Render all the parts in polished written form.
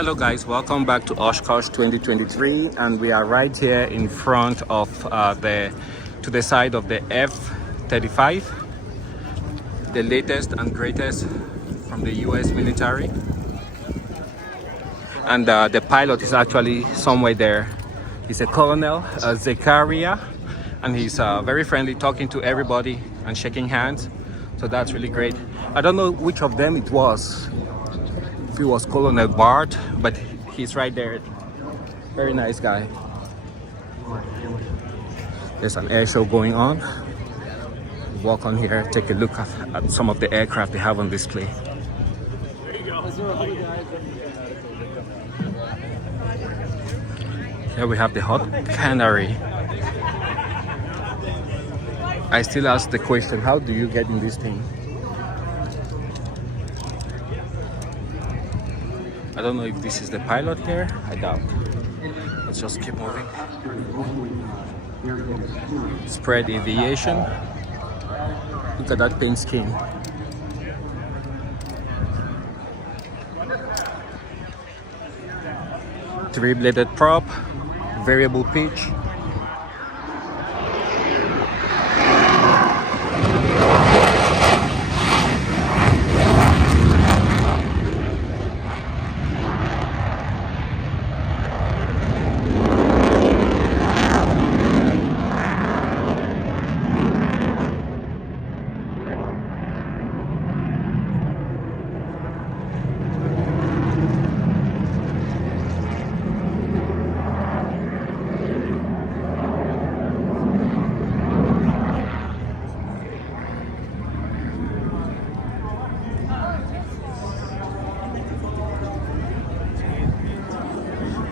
Hello guys, welcome back to Oshkosh 2023, and we are right here in front of to the side of the F-35, the latest and greatest from the US military. And the pilot is actually somewhere there. He's a colonel, Zakaria, and he's very friendly, talking to everybody and shaking hands. So that's really great. I don't know which of them it was. If it was Colonel Bart, but he's right there. Very nice guy. There's an air show going on. Walk on here, take a look at some of the aircraft they have on display. There you go. Here we have the Hot Canary. I still ask the question, how do you get in this thing? I don't know if this is the pilot here. I doubt. Let's just keep moving. Spread aviation. Look at that paint scheme. Three-bladed prop, variable pitch.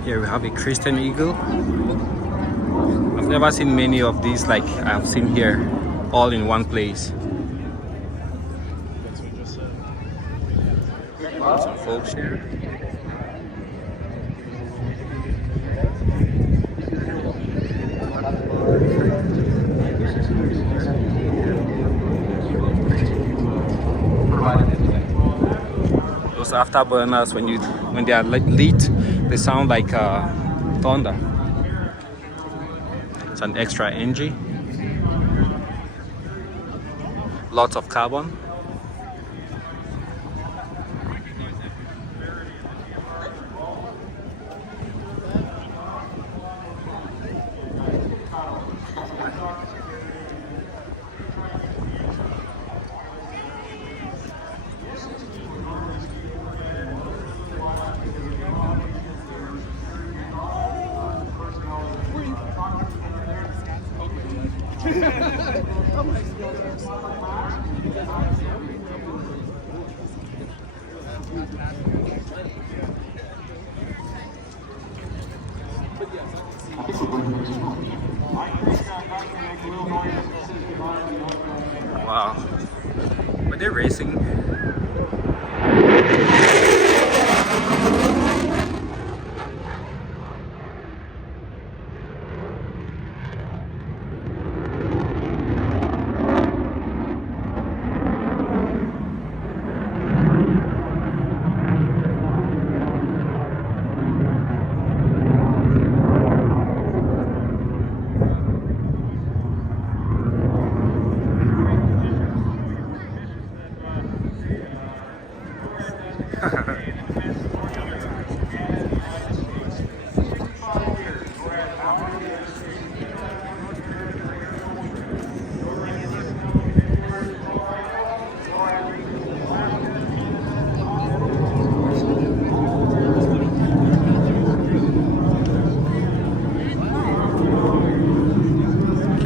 Here we have a Christian Eagle. I've never seen many of these like I've seen here, all in one place. Some folks here. Those afterburners, when they are lit, they sound like thunder. It's an extra engine. Lots of carbon. Wow, were they racing?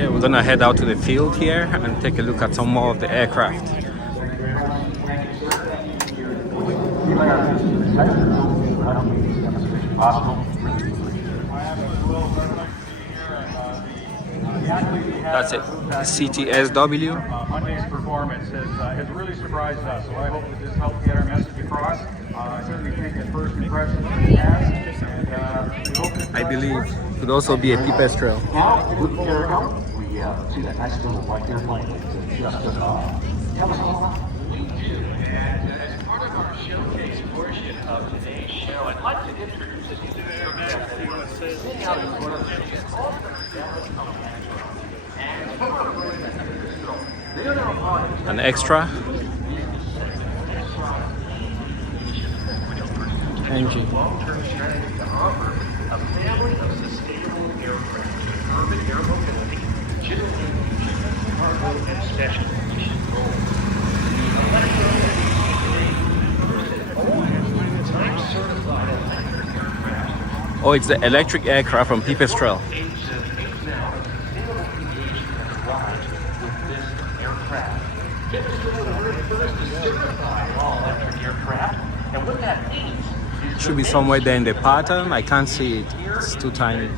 We're gonna head out to the field here and take a look at some more of the aircraft. That's it, CTSW. Monday's performance has really surprised us, so I hope that this helps get our message across. I certainly think that first impressions it has, and we hope that I believe it could also be a Peepers trail. Now, Luke Jericho, we see that nice little white airplane that just took off. Tell us all about it. We do, and as part of our showcase portion of today's show, Now, I'd like to introduce you to the An extra engine. long-term strategy to offer a family of sustainable aircraft, urban air mobility, general aviation, cargo, and special mission roles. Time-certified electric aircraft. Oh, it's the electric aircraft from Pipistrel. And what that means is Should be somewhere there in the pattern. I can't see it. It's too tiny.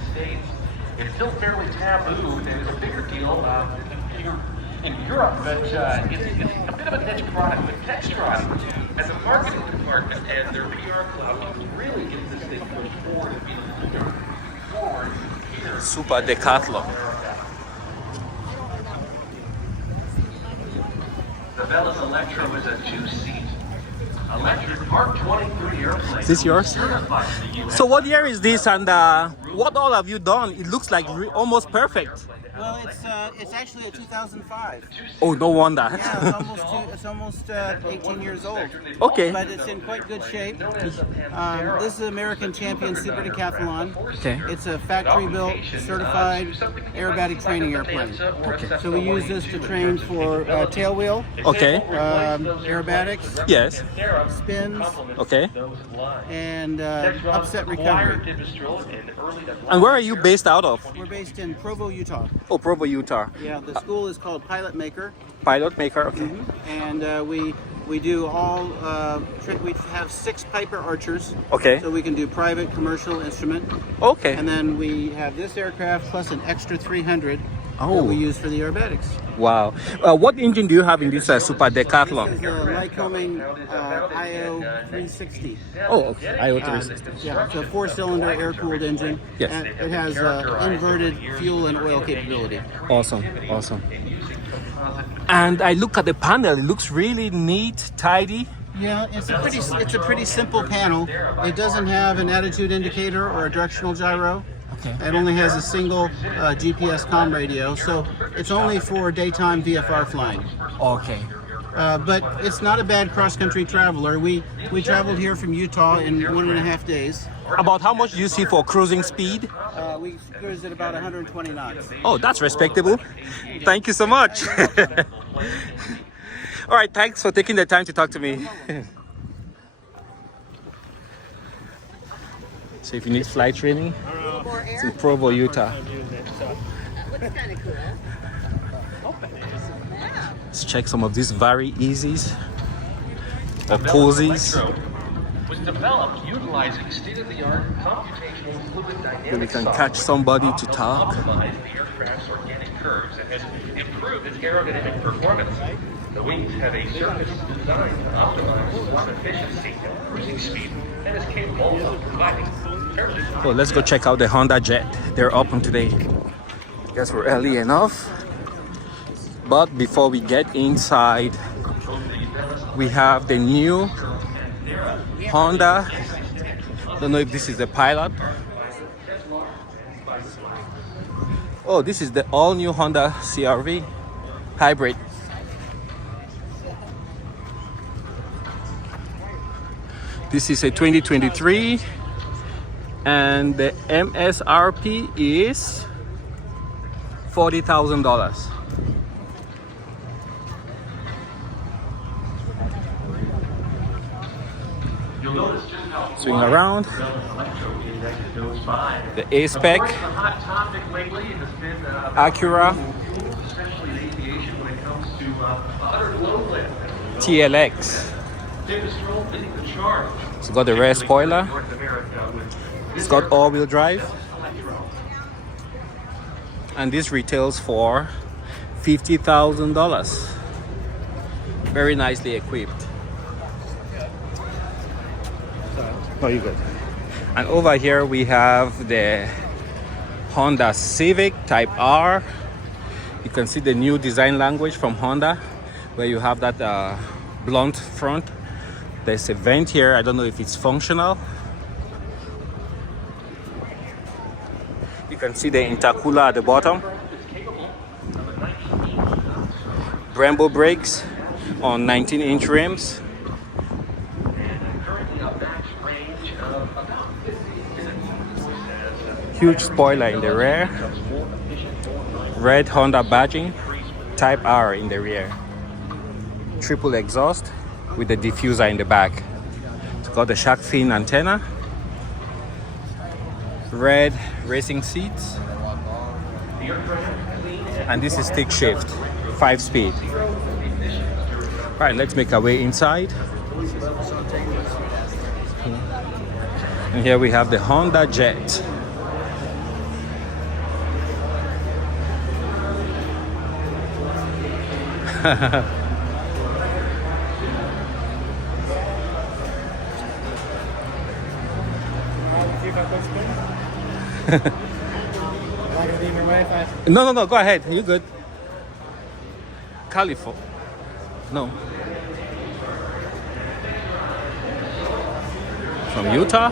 it's still fairly taboo, and it's a bigger deal in Europe, but it's a bit of a niche product. But Textron, as a marketing department and their PR club, really get this thing pushed forward and be the leader forward here. Super Decathlon. The Velis Electro is a two-seat electric Mark 23 airplane. Is this yours? Certified in the US. So what year is this, and what all have you done? It looks like almost perfect. Well, it's actually a 2005. Oh, no wonder. Yeah, it's almost 18 years old. Okay. But it's in quite good shape. This is American Champion Super Decathlon. Okay. It's a factory-built, certified aerobatic training airplane. Okay. So we use this to train for tailwheel, Okay. aerobatics, Yes. spins, Okay. and upset recovery. And where are you based out of? We're based in Provo, Utah. Oh, Provo, Utah. Yeah, the school is called Pilot Maker. Pilot maker. Okay. And we do all we have 6 Piper Archers, Okay. so we can do private commercial instrument, Okay. and then we have this aircraft plus an extra 300 Oh. that we use for the aerobatics. Wow. What engine do you have in this Super This Decathlon? is the Lycoming IO 360. Oh, okay. IO360. Yeah, it's a 4-cylinder air-cooled engine. Yes. And it has inverted fuel and oil capability. Awesome. Awesome. And I look at the panel. It looks really neat, tidy. Yeah, it's a pretty simple panel. It doesn't have an attitude indicator or a directional gyro. Okay. It only has a single GPS comm radio, so it's only for daytime VFR flying. Okay. But it's not a bad cross-country traveler. We traveled here from Utah in 1.5 days. About how much do you see for cruising speed? We cruised at about 120 knots. Oh, that's respectable. Thank you so much. All right, thanks for taking the time to talk to me. So if you need flight training, it's in Provo, Utah. Looks kind of cool. Let's check some of these very easies. The cozies. Was developed utilizing state-of-the-art computational fluid dynamics. Where we can catch somebody to talk. Optimized the aircraft's organic curves and has improved its aerodynamic performance. The wings have a surface designed to optimize flight efficiency and cruising speed and is capable of providing fairly So let's go check out the HondaJet. They're open today. Guess we're early enough. But before we get inside, we have the new Honda. Don't know if this is the Pilot. Oh, this is the all-new Honda CR-V hybrid. This is a 2023, and the MSRP is $40,000. Swing around. The A-Spec, Acura, especially in aviation when it comes to underglow lift. TLX. Pipistrel leading the charge. It's got the rear spoiler. North America with It's got all-wheel drive. And this retails for $50,000. Very nicely equipped. Oh, you good. And over here we have the Honda Civic Type R. You can see the new design language from Honda, where you have that blunt front. There's a vent here. I don't know if it's functional. You can see the intercooler at the bottom. Brembo brakes on 19-inch rims. Huge spoiler in the rear. Red Honda badging. Type R in the rear. Triple exhaust with the diffuser in the back. It's got the shark fin antenna. Red racing seats. And this is stick shift, 5-speed. All right, let's make our way inside. And here we have the HondaJet. No, go ahead. You're good. California. No. From Utah?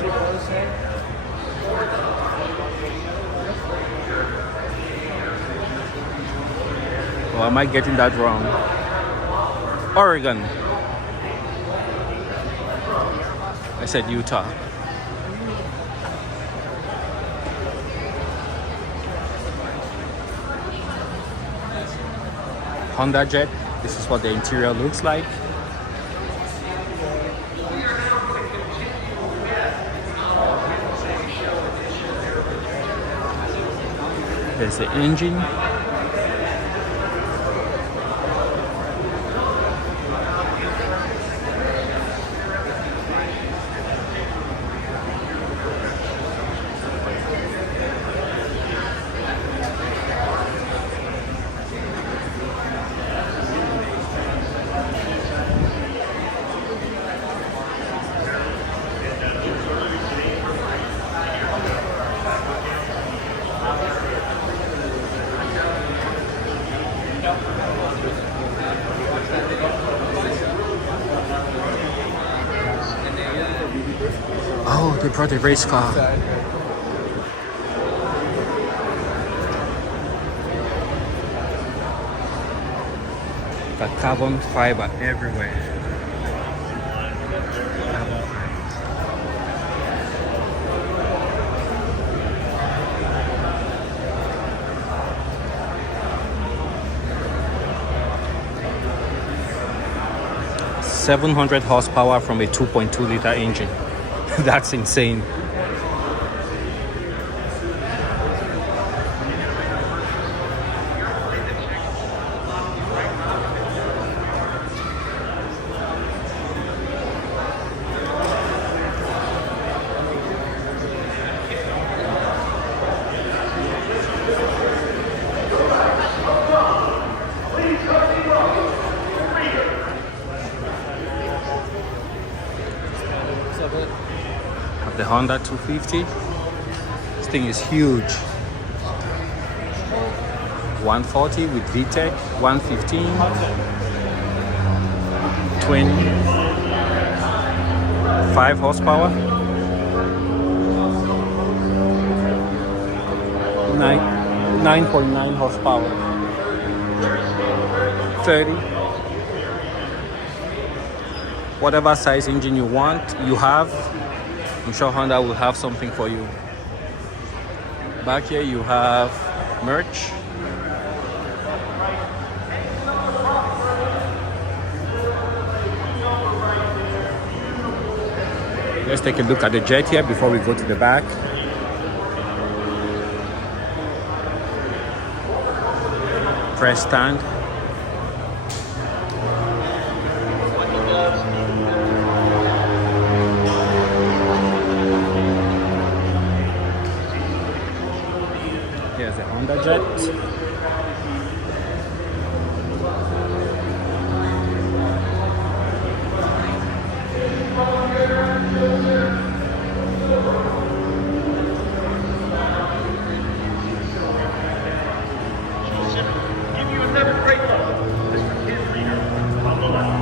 Or am I getting that wrong? Oregon. I said Utah. HondaJet. This is what the interior looks like. There's the engine. Oh, they brought a race car. Got carbon fiber everywhere. .700 horsepower from a 2.2-liter engine. That's insane. The Honda 250. This thing is huge. 140 with VTEC, 115, 25 horsepower, 9.9 horsepower, 30. Whatever size engine you want, you have. I'm sure Honda will have something for you. Back here you have merch. Let's take a look at the jet here before we go to the back. Press stand. Here's the HondaJet. Give you another great one. Mr. Kid Reader on the left.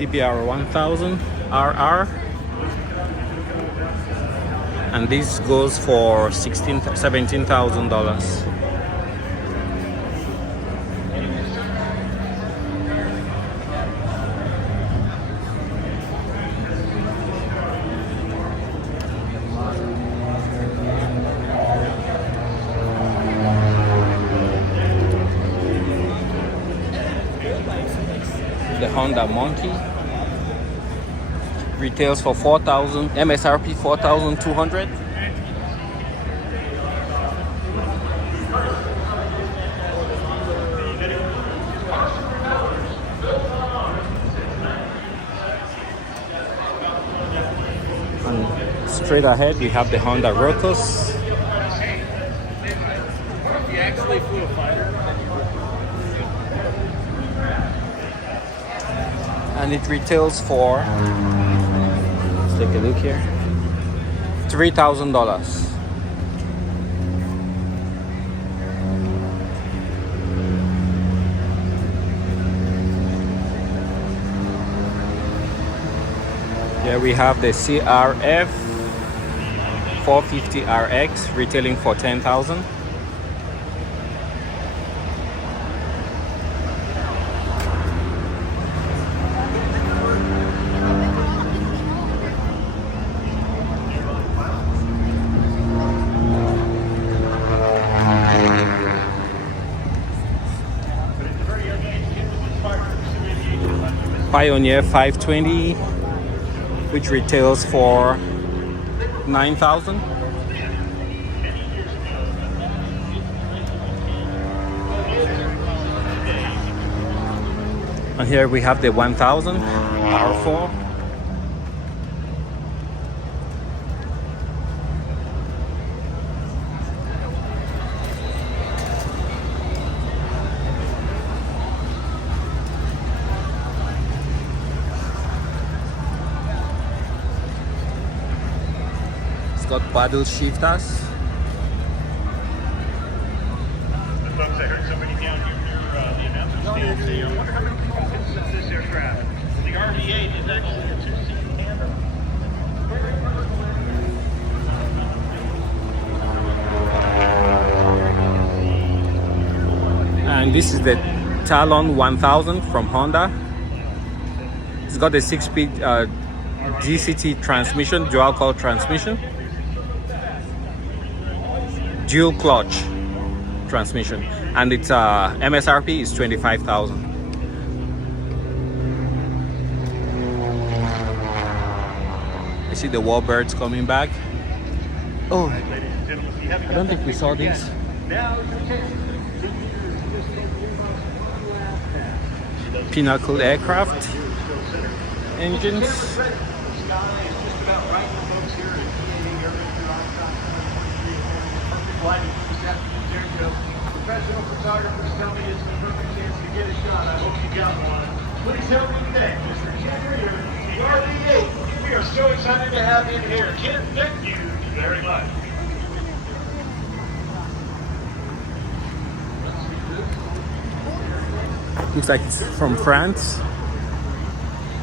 CBR 1000 RR, and this goes for $17,000. The Honda Monkey retails for 4,000, MSRP 4,200. And straight ahead we have the Honda Rotos. He actually flew a fighter. And it retails for, let's take a look here, $3,000. Here we have the CRF 450 RX retailing for $10,000. Pioneer 520, which retails for $9,000. And here we have the 1000 R4. Got paddle shifters. Folks, I heard somebody down here near the announcer stand say, I wonder how many people fits in this aircraft. The RV-8 is actually a two-seat tandem. And this is the Talon 1000 from Honda. It's got a 6-speed DCT transmission, dual coil transmission. Dual clutch transmission, and its MSRP is $25,000. You see the warbirds coming back. Oh, I don't think we saw these. Pinnacle aircraft engines. Professional photographers tell me it's the perfect chance to get a shot. I hope you got one. Please help me thank Mr. Ken Reeder, the RV-8. We are so excited to have him here. Ken, thank you very much. Looks like it's from France.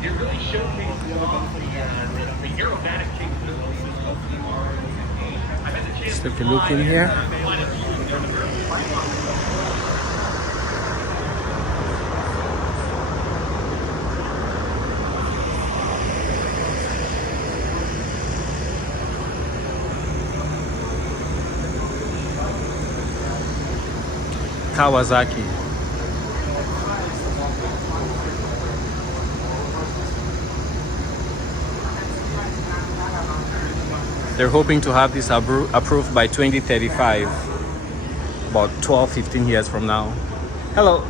It really showed me the aerobatic capabilities of the I've had the chance Let's take a look in here. Kawasaki. They're hoping to have this approved by 2035, about 12-15 years from now. Hello.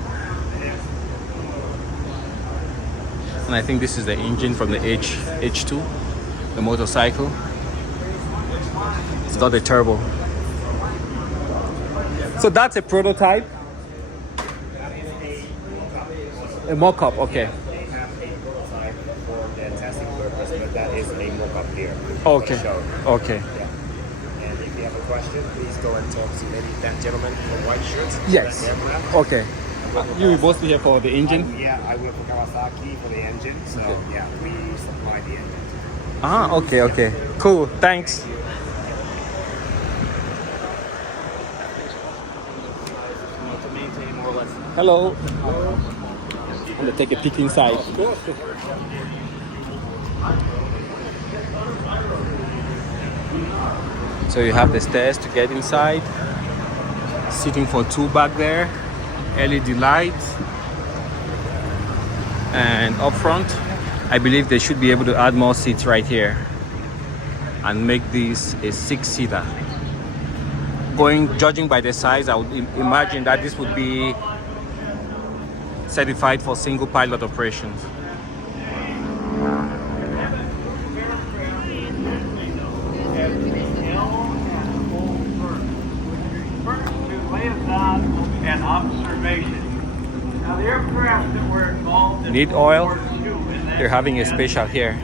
And I think this is the engine from the H2, the motorcycle. It's got the turbo. So that's a prototype. A mock-up, okay. They have a prototype for the testing purpose, but that is a mock-up here. Okay. For the show. Okay. Yeah. And if you have a question, please go and talk to maybe that gentleman in the white shirt. Yes. That aircraft. Okay. You will both be here for the engine? Yeah, I work for Kawasaki for the engine, so yeah, we supply the engine. Ah, okay, okay. Cool, thanks. Hello. I'm gonna take a peek inside. So you have the stairs to get inside. Seating for two back there. LED lights. And up front, I believe they should be able to add more seats right here and make this a 6-seater. Judging by the size, I would imagine that this would be certified for single pilot operations. And observation. Now the aircraft that were involved in Need oil? World War II and They're having a special here.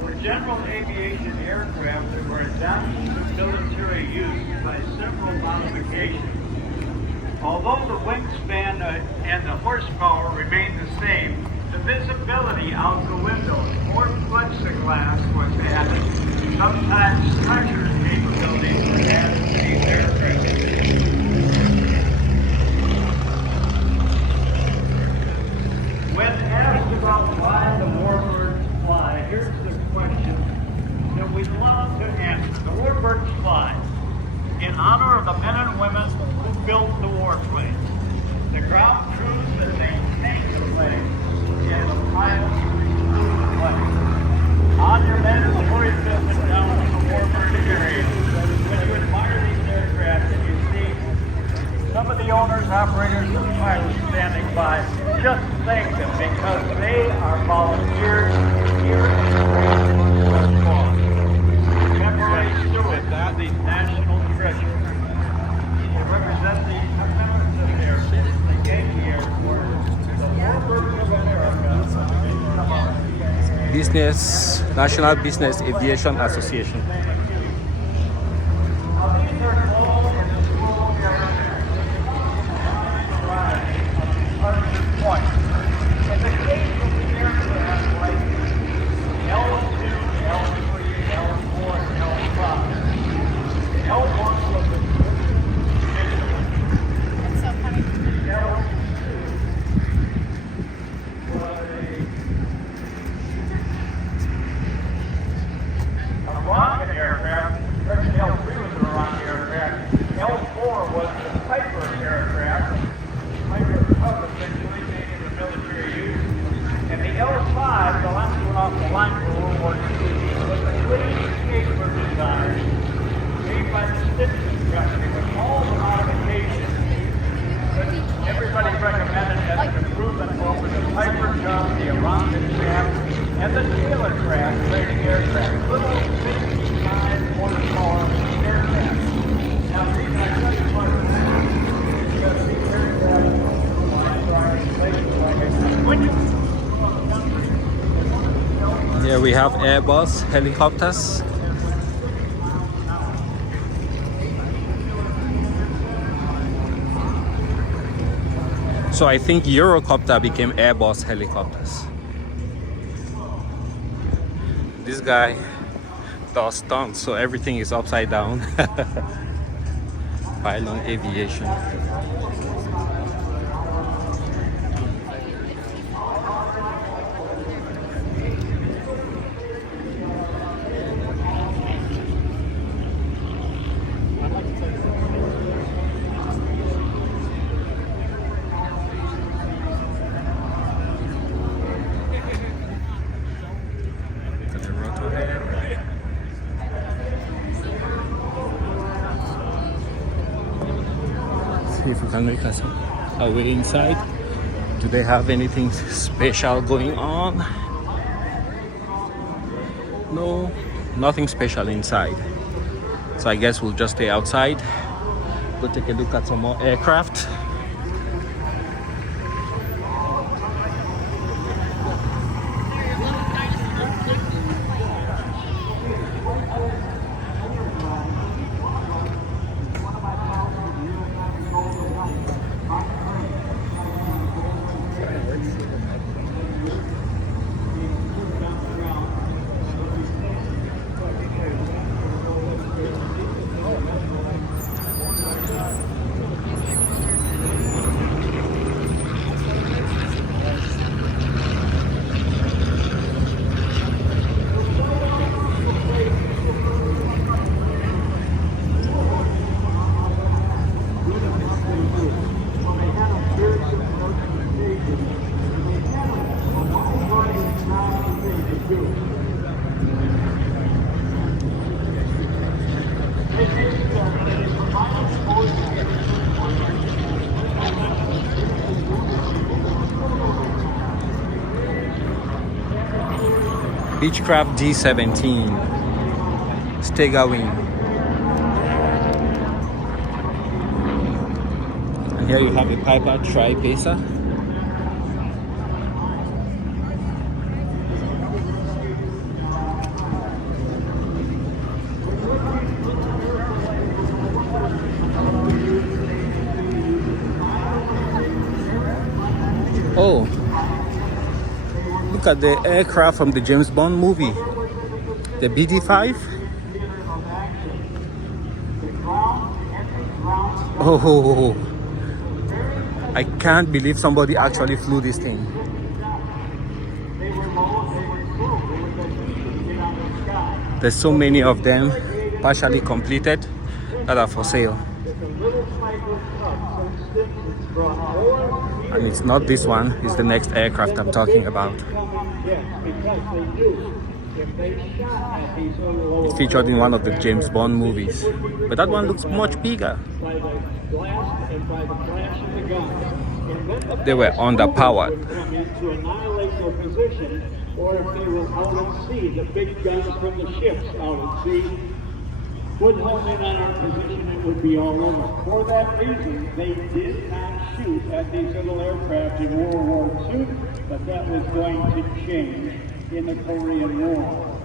were general aviation aircraft that were adapted to military use by several modifications. Although the wingspan and the horsepower remained the same, the visibility out the windows or plexiglass was added. Sometimes pressure capabilities were added to these aircraft. When asked about why the warbirds fly, here's the question that we love to answer. The warbirds fly in honor of the men and women who built the warplane, the ground crews that maintain the plane, and the pilots who resume the plane. On your mandatory visit down to the warbird area, when you admire these aircraft and you see some of the owners, operators, and pilots standing by, just thank them because they are volunteers here in the cause. Commemorate Stewart, the national treasure. They represent the commitment of their they gave here for the warbirds of America. National Business Aviation Association. Here we have Airbus helicopters. So I think Eurocopter became Airbus helicopters. This guy does stunts, so everything is upside down. Pylon aviation. if we can make us our way inside. Do they have anything special going on? No, nothing special inside. So I guess we'll just stay outside. Go take a look at some more aircraft. Beechcraft D17 Stega wing. And here you have a Piper Tri-Pacer. Oh, look at the aircraft from the James Bond movie, the BD-5. Oh, I can't believe somebody actually flew this thing. There's so many of them partially completed that are for sale. And it's not this one, it's the next aircraft I'm talking about. It featured in one of the James Bond movies, but that one looks much bigger. They were underpowered. Or if they were out at sea, the big guns from the ships out at sea would home in on our position, it would be all over. For that reason, they did not shoot at these little aircraft in World War II, but that was going to change in the Korean War.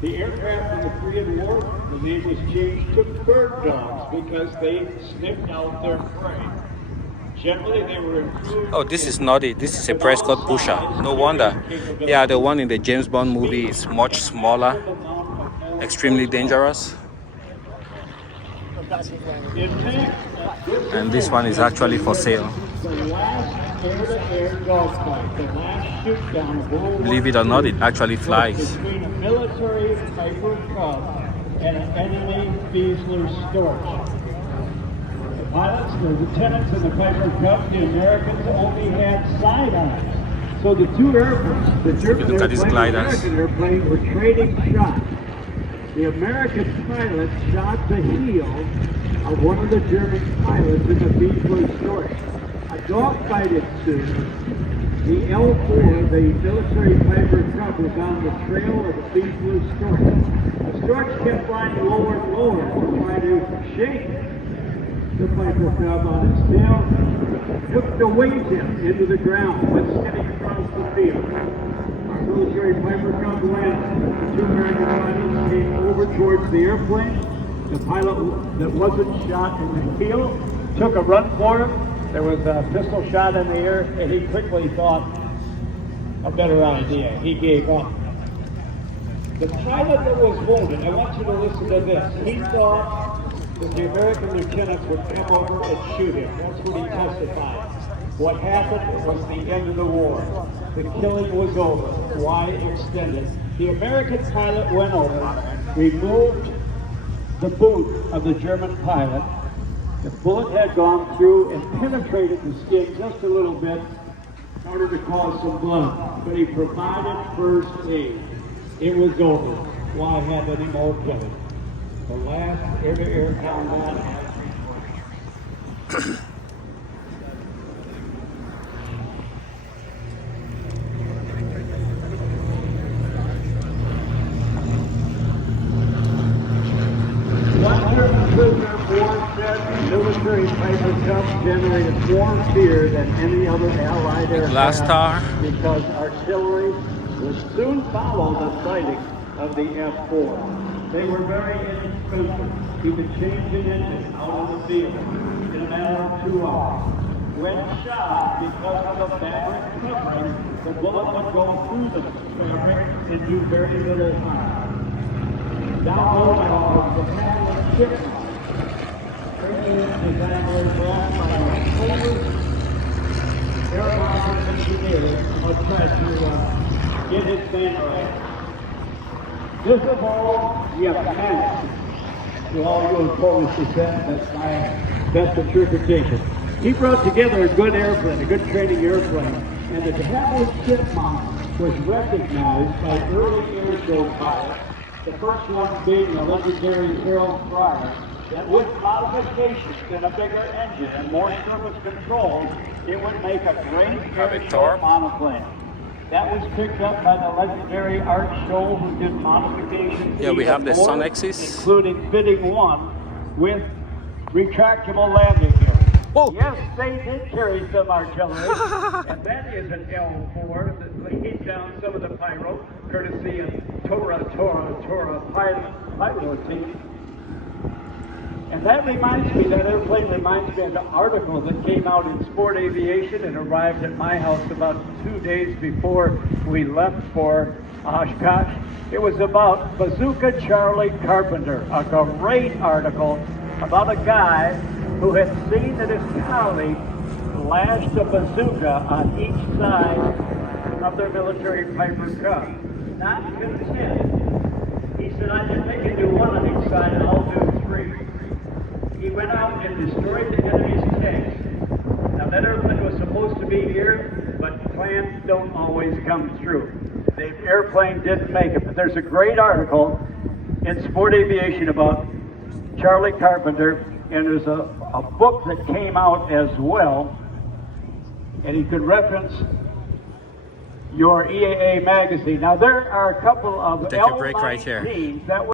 The aircraft in the Korean War, the name was changed to bird dogs because they sniffed out their prey. Generally, they were improved. Oh, this is not it. This is a Prescott Pusher. No wonder. Yeah, the one in the James Bond movie is much smaller, extremely dangerous. And this one is actually for sale. Believe it or not, it actually flies. Between a military Piper Cub and an enemy Beasler Storch. The pilots, the lieutenants in the Piper Cub, the Americans only had side eyes. So the two airplanes, the German Look at these airplane and gliders. the American airplane, were trading shots. The American pilot shot the heel of one of the German pilots in the Beasler Storch. A dogfight ensued. The L-4, the military Piper Cub, was on the trail of the Beasler Storch. The Storch kept flying lower and lower to try to shake the Piper Cub on its tail, took the wings into the ground, went skidding across the field. Our military Piper Cub landed. The two American pilots came over towards the airplane. The pilot that wasn't shot in the heel took a run for him. There was a pistol shot in the air, and he quickly thought a better idea. He gave up. The pilot that was wounded, I want you to listen to this. He thought that the American lieutenants would come over and shoot him. That's what he testified. What happened was the end of the war. The killing was over. Why extend it? The American pilot went over, removed the boot of the German pilot. The bullet had gone through and penetrated the skin just a little bit in order to cause some blood. But he provided first aid. It was over. Why have any more killing? The last air-to-air combat military Piper Cub generated more fear than any other Allied Glass aircraft tower. because artillery would soon follow the sighting of the F-4. They were very inexpensive. You could change an engine out in the field in a matter of 2 hours. When shot, because of the fabric covering, the bullet would go through the fabric and do very little harm. Down below the Hamlet shipment. Designers brought by Aerobatic engineers are trying to get his thing right. Visible yet panic. To all you Polish descent, that's my best interpretation. He brought together a good airplane, a good training airplane, and the Hamlet shipment was recognized by early air show pilots. The first one being the legendary Harold Fryer, that with modifications and a bigger engine and more surface control, it would make a great air show monoplane. That was picked up by the legendary Art Scholl, who did modifications. Yeah, we have the more, Sunexes. including fitting one with retractable landing gear. Whoa. Yes, they did carry some artillery, and that is an L4 that laid down some of the pyro, courtesy of Tora pyro team. And that reminds me, that airplane reminds me of the article that came out in Sport Aviation and arrived at my house about 2 days before we left for Oshkosh. It was about Bazooka Charlie Carpenter, a great article about a guy who had seen that his colleague lashed a bazooka on each side of their military Piper Cub. Not content. He said, I think they can do one on each side and I'll do 3. He went out and destroyed the enemy's tanks. Now that airplane was supposed to be here, but plans don't always come through. The airplane didn't make it, but there's a great article in Sport Aviation about Charlie Carpenter, and there's a book that came out as well, and he could reference your EAA magazine. Now there are a couple of Take a break right here. L19s that were